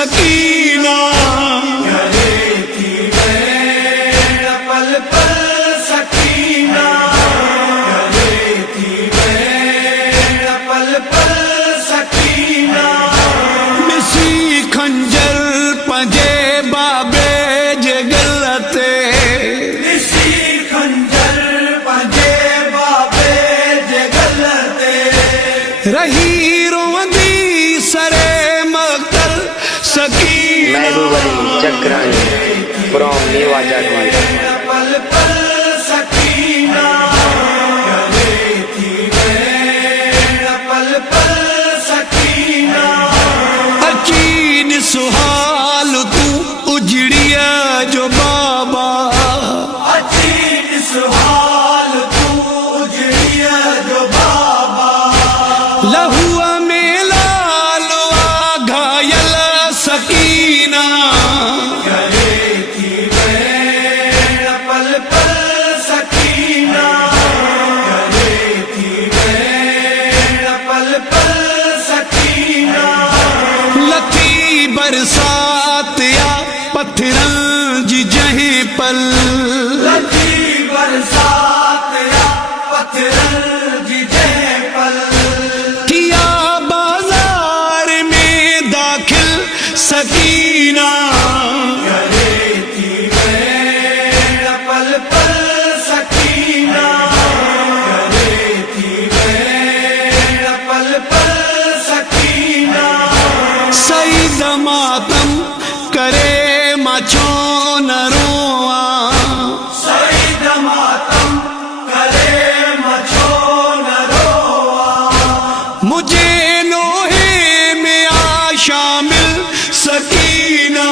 सकीना। पल पल सकीना, पल पल सकीना। मिसी खंजर पंजे बाबे जे गलते, मिसी खंजर पंजे बाबे जे गलते। रही रोंदी सरे मक्तल सकीना। महबूब चक्रानी फ्रॉम नीवा जागवानी। पल पल सकीना, पल पल सकीना। अकीन सुहाल तू उजड़िया जो बाबा, अचीन सुहाल तू उजड़िया जो बाबा। लहुआ में लालवा घायल सकीना। पल पल सकीना, पल पल सकीना। लथी बरसात या पत्थरन जी जहीं पल, लथी बरसात या पत्थरन जी जहीं पल। किया बाजार में दाखिल सकीना। पल पल सकीना, पल पल सकीना। सईद मातम करे मचो न रोआ, सईद मातम करे मचो न रोआ। मुझे लोहे में आ शामिल सकीना।